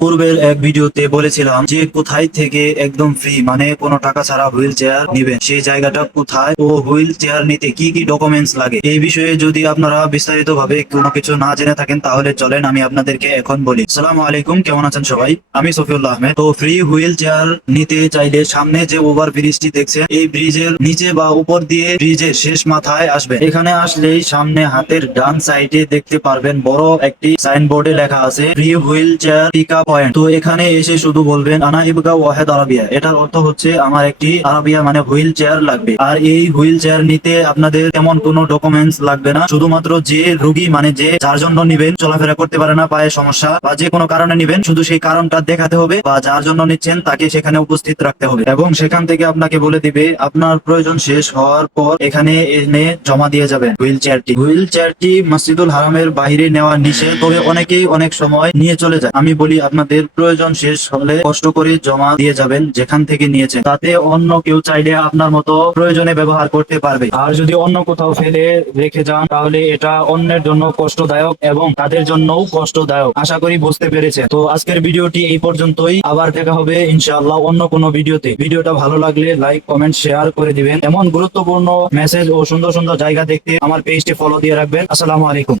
পূর্বের এক ভিডিওতে বলেছিলাম যে কোথায় থেকে একদম ফ্রি মানে কোনো টাকা ছাড়া হুইল চেয়ার নিবেন। সেই জায়গাটা কোথায় ও হুইল চেয়ার নিতে কি কি ডকুমেন্টস লাগে? এই বিষয়ে যদি আপনারা বিস্তারিত ভাবে কোনো কিছু না জেনে থাকেন, তাহলে চলেন আমি আপনাদেরকে এখন বলি। সালাম আলাইকুম, কেমন আছেন সবাই? আমি সফিউল্লাহ আহমেদ। তো ফ্রি হুইল চেয়ার নিতে চাইলে সামনে যে ওভার ব্রিজটি দেখছেন, এই ব্রিজের নিচে বা উপর দিয়ে ব্রিজের শেষ মাথায় আসবে এখানে আসলেই সামনে হাতের ডান সাইডে দেখতে পারবেন বড় একটি সাইনবোর্ডে লেখা আছে free wheelchair pick point. তো এখানে এসে শুধু বলবেন, আনা ইবগা ওয়াহেদ আরাবিয়া। এটার অর্থ হচ্ছে, আমার একটি আরাবিয়া মানে হুইল চেয়ার লাগবে। আর এই হুইল চেয়ার নিতে আপনাদের তেমন কোনো ডকুমেন্টস লাগবে না। শুধুমাত্র যে রোগী মানে যে যার জন্য নিবেন, চলাফেরা করতে পারে না, পায়ে সমস্যা বা যে কোনো কারণে নিবেন, শুধু সেই কারণটা দেখাতে হবে বা যার জন্য নিচ্ছেন, তাকে সেখানে উপস্থিত রাখতে হবে। এবং সেখান থেকে আপনাকে বলে দিবে, আপনার প্রয়োজন শেষ হওয়ার পর এখানে এনে জমা দিয়ে যাবেন হুইল চেয়ারটি। হুইল চেয়ারটি মসজিদুল হারামের বাইরে নেওয়া নিষেধ তবে অনেকেই অনেক সময় নিয়ে চলে যায়। আমি বলি আপনাদের প্রয়োজন শেষ হলে কষ্ট করে জমা দিয়ে যাবেন যেখান থেকে নিয়েছেন। তাতে অন্য কেউ চাইলে আপনার মতো প্রয়োজনে ব্যবহার করতে পারবে। আর যদি অন্য কোথাও ফেলে রেখে যান, তাহলে এটা অন্যের জন্য কষ্টদায়ক এবং তাদের জন্যও কষ্টদায়ক। আশা করি বুঝতে পেরেছে তো আজকের ভিডিওটি এই পর্যন্তই। আবার দেখা হবে ইনশাআল্লাহ অন্য কোনো ভিডিওতে। ভিডিওটা ভালো লাগলে লাইক, কমেন্ট, শেয়ার করে দিবেন। এমন গুরুত্বপূর্ণ মেসেজ ও সুন্দর সুন্দর জায়গা দেখতে আমার পেজটি ফলো দিয়ে রাখবেন। আসসালামু আলাইকুম।